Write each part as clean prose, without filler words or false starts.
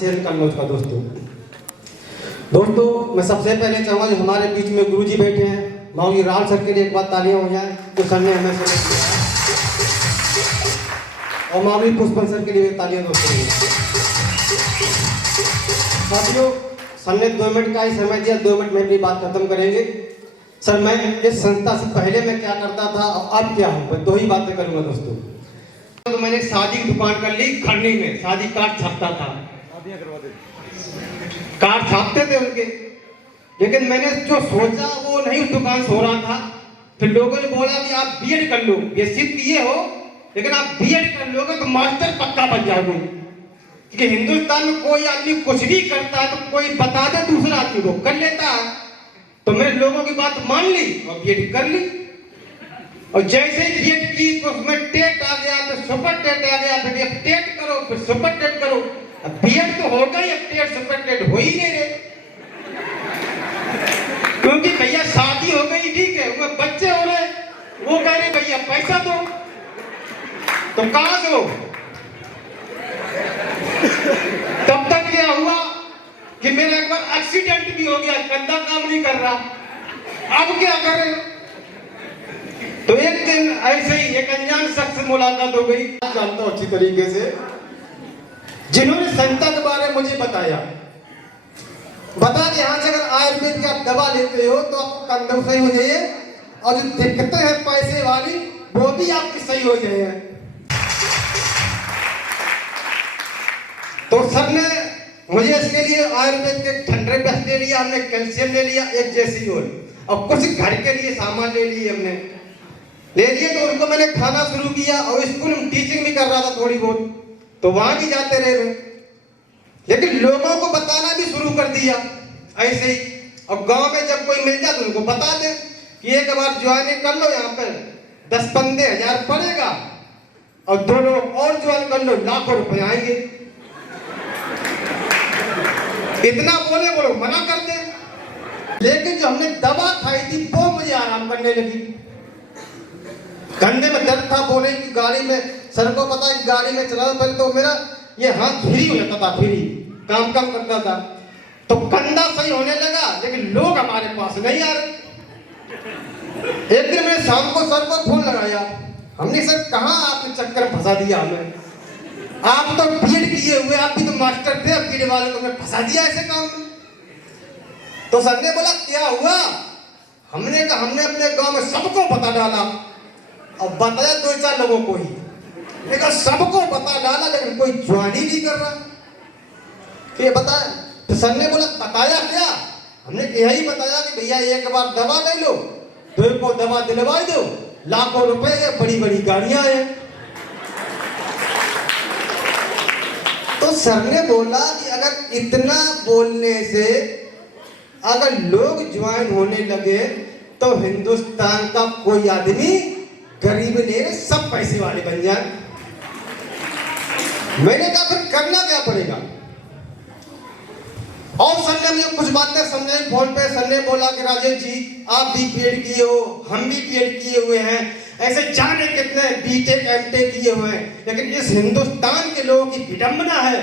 Share करना उसका। दोस्तों मैं सबसे पहले चाहूँगा जो हमारे बीच में गुरुजी बैठे हैं, माऊली राम सर के लिए एक बार तालियां हो जाए तो सर ने हमें और माऊली पुष्पन सर के लिए तालियां दोस्तों। साथियों सर ने 2 मिनट का ही समय दिया, 2 मिनट में अपनी बात खत्म करेंगे। सर मैं इस संस्था से पहले मैं क्या करता था और अब क्या हूँ, मैं 2 ही बातें करूँगा दोस्तों। तो मैंने शादी की दुकान कर ली खरनी में, शादी कार्ड छापता था, कार्ड छापते थे उनके। लेकिन मैंने जो सोचा वो नहीं उस दुकान से हो रहा था। फिर लोगों ने बोला कि आप बीएड कर लो, ये सिर्फ किए हो लेकिन आप बीएड कर लोगे तो मास्टर पक्का बन जाओगे। क्योंकि हिंदुस्तान में कोई आदमी कुछ भी करता है तो कोई बता दे दूसरा आदमी को कर लेता है। तो मैंने लोगों की बात मान ली और बीएड कर ली। और जैसे ही बीएड की तो उसमें टेट आ गया, फिर सुपर टेट आ गया, फिर अब टेट करो, फिर सुपर टेट करो। अब बीएड तो हो गई, अब टेट सुपर टेट हो ही नहीं रहे। क्योंकि भैया शादी हो गई ठीक है, वो बच्चे हो रहे, वो कह रहे भैया पैसा दो, तो कहां दो। तब तक क्या हुआ कि मेरा एक बार एक्सीडेंट भी हो गया, कंधा काम नहीं कर रहा, अब क्या करें। तो एक दिन ऐसे ही एक अनजान शख्स से मुलाकात हो गई, जानता हूं अच्छी तरीके से, जिन्होंने संस्था के बारे में मुझे बताया कि यहाँ से अगर आयुर्वेद की आप दवा लेते हो तो आपको कंधों सही हो जाइए और जो दिक्कतें हैं पैसे वाली वो भी आपकी सही हो जाए। तो सर ने मुझे इसके लिए आयुर्वेद के 100 पेस्ट ले लिया, हमने कैल्शियम ले लिया, एक जेसीओल और कुछ घर के लिए सामान ले लिए हमने ले लिए। तो उनको मैंने खाना शुरू किया और स्कूल में टीचिंग भी कर रहा था थोड़ी बहुत, तो वहां भी जाते रहे। लेकिन लोगों को बताना भी शुरू कर दिया ऐसे ही। और गांव में जब कोई मिल जाए तो उनको बता दे कि एक बार ज्वाइनिंग कर लो, यहाँ पर 10-15 हजार पड़ेगा और 2 लोग और ज्वाइन कर लो, लाखों रुपए आएंगे। इतना बोलो मना कर दे। लेकिन जो हमने दवा खाई थी वो मुझे आराम करने लगी। कंधे में दर्द था, बोले कि गाड़ी में, सर को पता है गाड़ी में चला पहले तो मेरा ये हाथ फ्री हो जाता था, फ्री काम करता था, तो कंधा सही होने लगा। लेकिन लोग हमारे पास नहीं आ रहे। एक दिन मैंने शाम को सर को फोन लगाया, हमने सर कहाँ आपने चक्कर फंसा दिया हमें, आप तो बीएड किए हुए, आप भी तो मास्टर थे, बीएड वाले को फंसा दिया ऐसे काम में। तो सर ने बोला क्या हुआ, हमने कहा हमने अपने गांव में सबको बता डाला और बताया 2-4 लोगों को ही, लेकिन सबको बता डाला लेकिन कोई ज्वाइन ही नहीं कर रहा कि ये बता। तो सर ने बोला बताया क्या, हमने यही बताया कि भैया एक बार दवा ले लो, 2 को दवा दिलवा दो, लाखों रुपए है, बड़ी बड़ी गाड़ियां हैं। तो सर ने बोला कि अगर इतना बोलने से अगर लोग ज्वाइन होने लगे तो हिंदुस्तान का कोई आदमी गरीब नहीं, सब पैसे वाले बन जाए। मैंने कहा फिर करना क्या पड़ेगा। और सर ने मुझे कुछ बातें समझाई फोन पे। सर ने बोला कि राजेश जी आप भी बीएड किए हो, हम भी बीएड किए हुए हैं, ऐसे जाने कितने बीटेक एमटेक किए हुए हैं। लेकिन इस हिंदुस्तान के लोगों की विडंबना है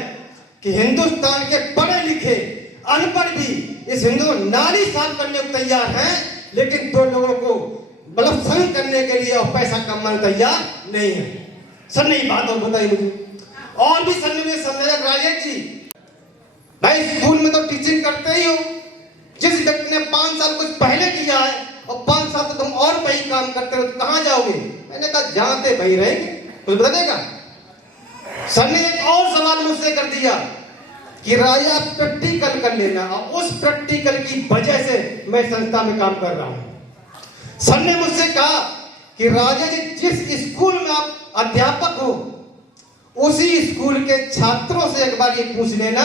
कि हिंदुस्तान के पढ़े लिखे अनपढ़ भी इस हिंदू नाली साफ करने को तैयार हैं, लेकिन 2 लोगों को मतलब संग करने के लिए और पैसा कमाने तैयार नहीं है। सर ने ये बात और बताई मुझे। और भी सर ने मुझे समझाया राजेश जी भाई स्कूल में तो टीचिंग करते ही हो, जिस व्यक्ति ने 5 साल कुछ पहले किया है और 5 साल तो तुम और वही काम करते हो तो कहाँ जाओगे। मैंने कहा जानते भाई रहेंगे कुछ बदलेगा। सर ने एक और सवाल मुझसे कर दिया कि राजा आप प्रैक्टिकल कर लेना, और उस प्रैक्टिकल की वजह से मैं संस्था में काम कर रहा हूं। सर ने मुझसे कहा कि राजा जी जिस स्कूल में आप अध्यापक हो उसी स्कूल के छात्रों से एक बार ये पूछ लेना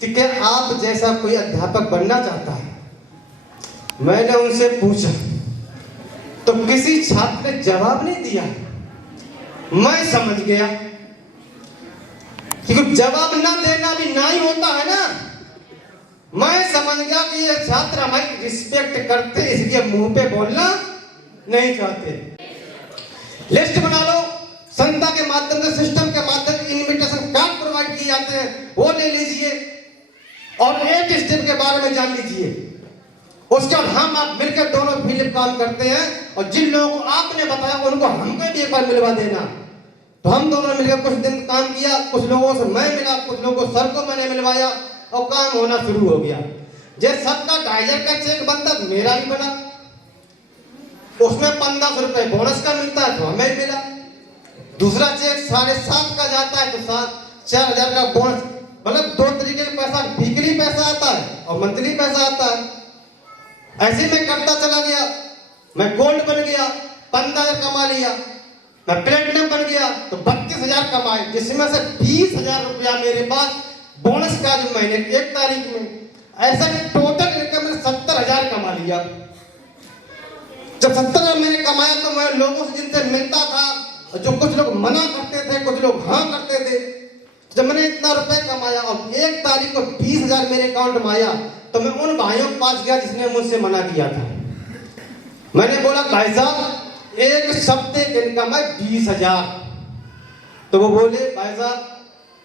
कि क्या आप जैसा कोई अध्यापक बनना चाहता है। मैंने उनसे पूछा तो किसी छात्र ने जवाब नहीं दिया। मैं समझ गया क्योंकि जवाब ना देना भी ना ही होता है ना। मैं समझ गया कि ये छात्र हमारी रिस्पेक्ट करते इसलिए मुंह पे बोलना नहीं चाहते। लिस्ट बना लो, संस्था के माध्यम से, सिस्टम के माध्यम से इनविटेशन कार्ड प्रोवाइड किए जाते हैं, वो ले लीजिए। और एक स्टेप के बारे में जान लीजिए। उसके बाद हम आप मिलकर दोनों फील्ड काम करते हैं, और जिन लोगों को आपने बताया उनको हमको भी एक बार मिलवा देना। तो हम दोनों मिलकर कुछ दिन काम किया, कुछ लोगों से मैं मिला, कुछ लोगों को सर को मैंने मिलवाया, और काम होना शुरू हो गया। जैसे सबका 2,500 का चेक बनता, मेरा भी बना। उसमें 1500 रुपए बोनस का मिलता है, तो हमें मिला। दूसरा चेक 7.5 का जाता है, तो 4,000 का बोनस। मतलब 2 तरीके का पैसा, वीकली पैसा आता है और मंथली पैसा आता है। ऐसे में करता चला गया। मैं गोल्ड बन गया, 15,000 कमा लिया। मैं प्लेटिनम बन गया तो 32,000 कमाए, जिसमें से 20,000 रुपया मेरे पास बोनस का जो महीने की 1 तारीख में। ऐसा कि टोटल इनकम मैंने 70,000 कमा लिया। जब 70,000 मैंने कमाया तो मैं लोगों से जिनसे मिलता था, जो कुछ लोग मना करते थे, कुछ लोग हाँ करते थे। जब मैंने इतना रुपए कमाया और 1 तारीख को 20,000 मेरे अकाउंट में आया, तो मैं उन भाइयों के पास गया जिसने मुझसे मना किया था। मैंने बोला, भाई साहब एक सप्ते की इनकम है 20,000। तो वो बोले, भाई साहब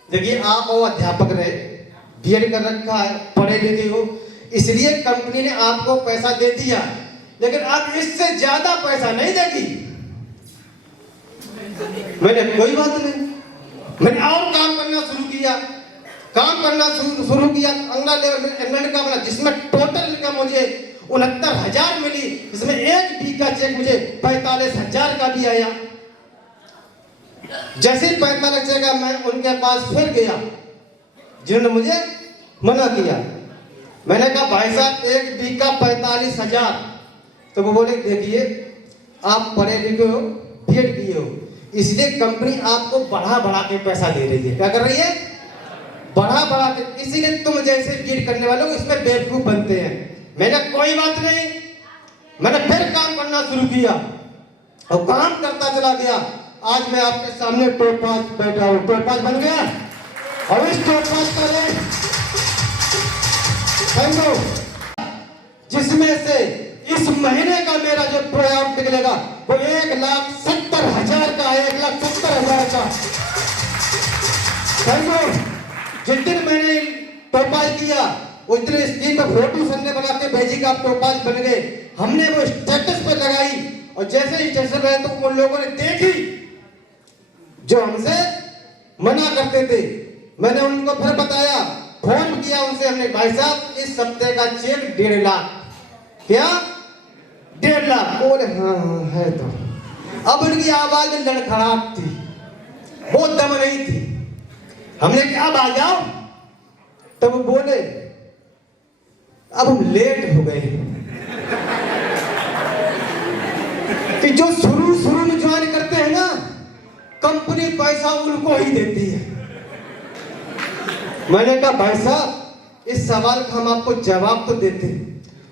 देखिए आप वो अध्यापक रहे, बीएड कर रखा है, पढ़े लिखे हो, इसलिए कंपनी ने आपको पैसा दे दिया, लेकिन अब इससे ज्यादा पैसा नहीं देगी। मैंने कोई बात नहीं, मैंने और काम करना शुरू किया। अगला लेवल मैंने का बना, जिसमें टोटल इनकम मुझे 69,000 मिली, जिसमें एक बी का चेक मुझे 45,000 का भी आया। जैसे 45,000 का मैं उनके पास फिर गया जिन्होंने मुझे मना किया। मैंने कहा, भाई साहब एक बी का 45,000। तो वो बोले, देखिए आप पढ़े लिखे हो, बीएड किए हो, इसलिए कंपनी आपको बढ़ा बढ़ा के पैसा दे रही है। क्या कर रही है? बढ़ा बढ़ा के। इसीलिए तुम जैसे बीएड करने वाले हो इसमें बेवकूफ बनते हैं। मैंने कोई बात नहीं, मैंने फिर काम करना शुरू किया और काम करता चला गया। आज मैं आपके सामने टोपाज बैठा हूँ, टोपाज बन गया। और इस टोपाज का रेट जिसमें से इस महीने का मेरा जो पेआउट निकलेगा वो 1,70,000 का है, 1,70,000 का। जिस दिन मैंने टोपाज किया उस दिन स्क्रीन पर फोटो सर ने बना के भेजी कि आप टोपाज बन गए। हमने वो स्टेटस पर लगाई और जैसे स्टेटस पर तो उन लोगों ने देखी जो हमसे मना करते थे। मैंने उनको फिर बताया, फोन किया उनसे हमने, भाई साहब इस सप्ते का चेक 1.5 लाख। क्या 1.5 लाख? बोले हाँ है। तो अब उनकी आवाज में लड़खड़ाहट थी, वो दम नहीं थी। हमने कहा अब आ जाओ, तब वो बोले अब हम लेट हो गए कि जो शुरू में ज्वाइन करते हैं ना, कंपनी पैसा उनको ही देती है। मैंने कहा, भाई साहब इस सवाल का हम आपको जवाब तो देते हैं,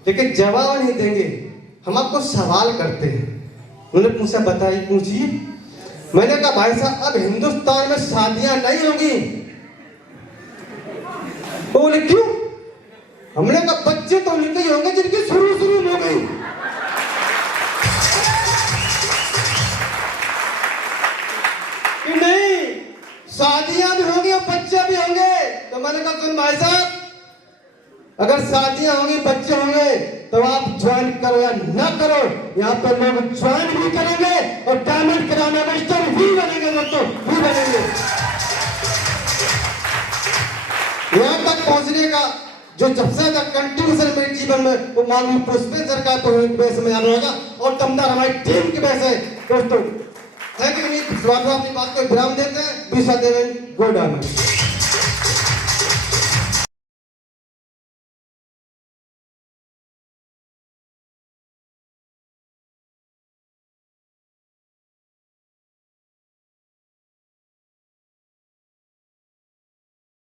लेकिन जवाब नहीं देंगे, हम आपको सवाल करते हैं। उन्होंने मुझसे बताइए, पूछिए। मैंने कहा, भाई साहब अब हिंदुस्तान में शादियां नहीं होंगी। बोले क्यों? हमने कहा, बच्चे तो उनके ही होंगे जिनकी शुरू में हो गई। कि नहीं, शादियां भी होंगी और बच्चे भी होंगे। तो मैंने कहा, सुन भाई साहब, अगर शादियां होंगी बच्चे होंगे तो आप ज्वाइन करो या ना करो, यहाँ पर लोग ज्वाइन भी करेंगे और डायमंड कराना मास्टर भी बनेंगे, दोस्तों भी बनेंगे। यहाँ तक पहुंचने का जो सबसे ज्यादा कंट्रीब्यूशन मेरे जीवन में वो माननीय पुष्पेंद्र सरकार को में आ रहेगा और दमदार हमारी टीम की वजह से। दोस्तों थैंक यू। अपनी बात को विराम देते हैं। विश्वा देवन गोल्ड।